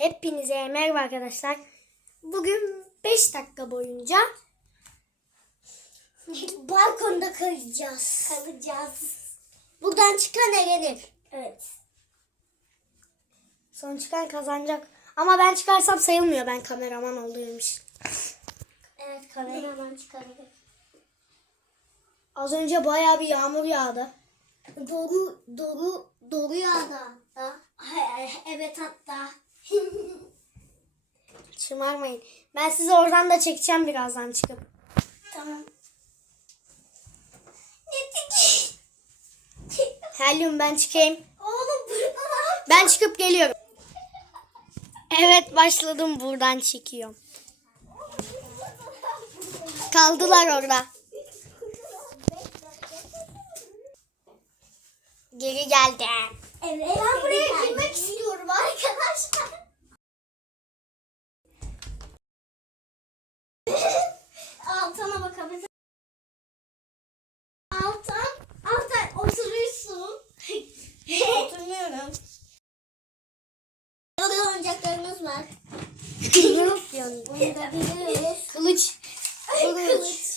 Hepinize merhaba arkadaşlar. Bugün 5 dakika boyunca Balkonda kalacağız. kalacağız. Buradan çıkan elenir. Evet. Son çıkan kazanacak. Ama ben çıkarsam sayılmıyor. Ben kameraman oluyormuş. Evet kameraman çıkarır. Az önce bayağı bir yağmur yağdı. Doğru, doğru, doğru yağda. Da. Evet hatta. Şımarmayın. Ben sizi oradan da çekeceğim birazdan çıkıp. tamam. Helyum ben çıkayım. Oğlum burada. Ben çıkıp geliyorum. Evet başladım buradan çekiyorum. Kaldılar orada. Geri geldi. Evet. Ben buraya girmek istiyorum arkadaşlar. Var. Yok yani. Bunu da biliyoruz. Kılıç. Kılıç.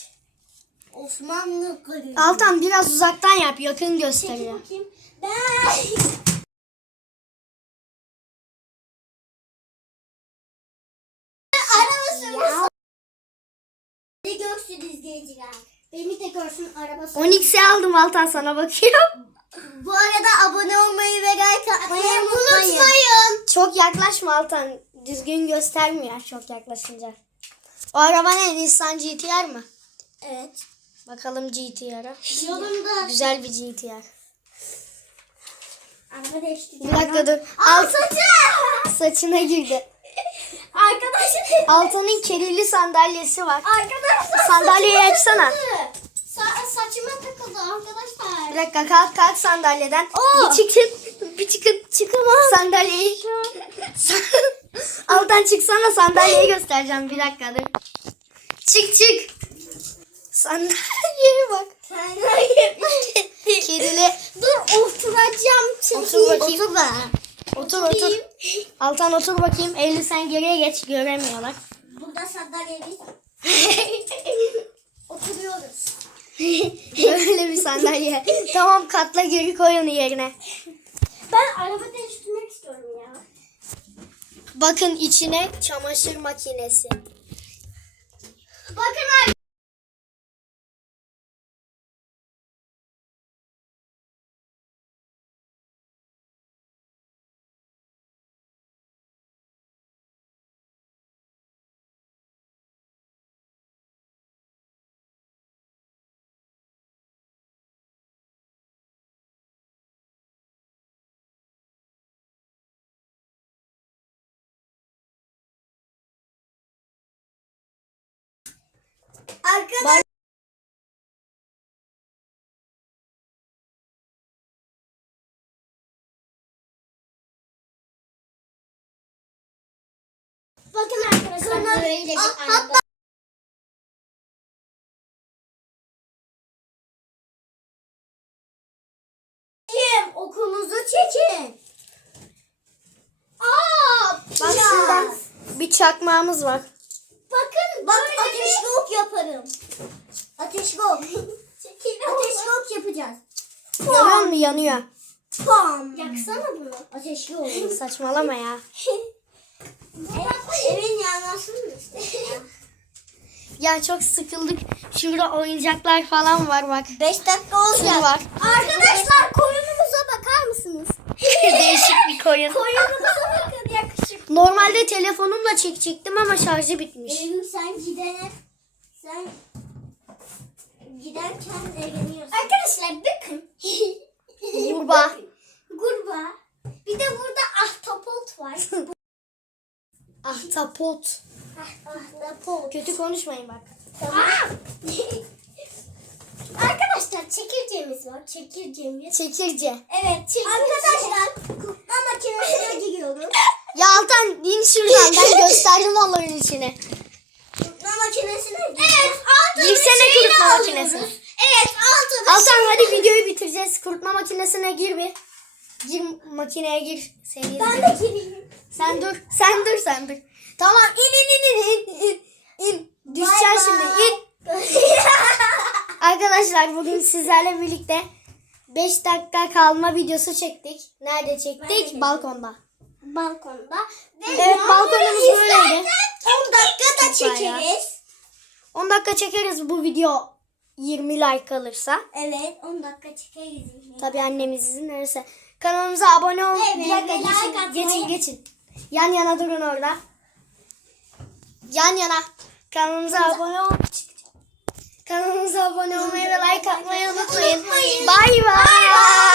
Osmanlı kılıcı. Altan biraz uzaktan yap yakın Çekil gösteriyor. bakayım. Ben. Araba sürüyorsun. Beni görsün izleyiciler. Beni de görsün araba sürüyorsun. Onyx'i aldım Altan sana bakıyorum. Bu arada abone olmayı ve like atmayı unutmayın. Çok yaklaşma Altan. Düzgün göstermiyor çok yaklaşınca. O araba ne? Nissan GTR mı? Evet. Bakalım GTR'a. Yolunda Güzel bir GTR. değiştireceğim. Bir dakika dur. Al saçı. saçına girdi. Arkadaşlar. Altan'ın kerili sandalyesi var. Arkadaşlar. Sandalyeyi saçıma açsana. Bir dakika kalk kalk sandalyeden. Oo. Bir çıkın. Bir çıkın. Çıkamam. Sandalyeyi. Altan çıksana sandalyeyi göstereceğim. Bir dakika dur. Çık çık. Sandalyeye bak. Sen Kedili. Dur oturacağım. Otur bakayım. Otur be. Otur otur. Altan otur bakayım. Elini sen geriye geç. Göremiyorlar. Burada sandalyemiz. Oturuyoruz. Böyle bir sandalye. tamam katla geri koy onu yerine. Ben araba değiştirmek istiyorum ya. Bakın içine çamaşır makinesi. Bakın Arkadaşlar. Bakın arkadaşlar böyle bir okumuzu çekin. Aa, Bak şuradan bir çakmağımız var. Bakın bak ateşli ok yaparım. Ateşli ok. ateşli ok yapacağız. Yanıyor mu? Yanıyor. Pam. Yaksana bunu. Ateşli ok. Saçmalama ya. Evin yanmasın mı işte? Ya çok sıkıldık. Şurada oyuncaklar falan var bak. 5 dakika olacak. Var. Arkadaşlar koyunumuza bakar mısınız? Değişik bir koyun. Koyunumuza yakışık. Normalde telefonumla çekecektim ama şarjı bitmiş. Evim sen gidene sen giderken eğleniyorsun. Arkadaşlar bakın. Kurbağa. Kurbağa. Bir de burada ahtapot var. Ahtapot. ahtapot. Kötü konuşmayın bak. Arkadaşlar çekirgemiz var. Çekirgemiz. Çekirce. Evet çekirge. Arkadaşlar. Ya Altan in şuradan ben gösterdim onların içini. Kurtma makinesine. Evet altın Girsene kurutma makinesine. Evet altın Altan hadi videoyu bitireceğiz. Kurutma makinesine gir bir. Gir makineye gir. Seni Ben izliyorum. de gireyim. Sen dur. Sen dur sen dur. Tamam in in in in in in. in. Düşeceksin şimdi in. Arkadaşlar bugün sizlerle birlikte 5 dakika kalma videosu çektik. Nerede çektik? Balkonda. Balkonda. Ve Evet, balkonumuz böyleydi. 10 dakika da çekeriz. 10 dakika çekeriz bu video 20 like alırsa. Evet 10 dakika çekeriz. Tabii annemiz izin verirse. Kanalımıza abone ol. Evet, bir dakika like geçin, atmayı- geçin geçin. Yan yana durun orada. Yan yana. Kanalımıza abone ol. Kanalımıza abone olmayı ve like atmayı. Unutmayın. Bay bay.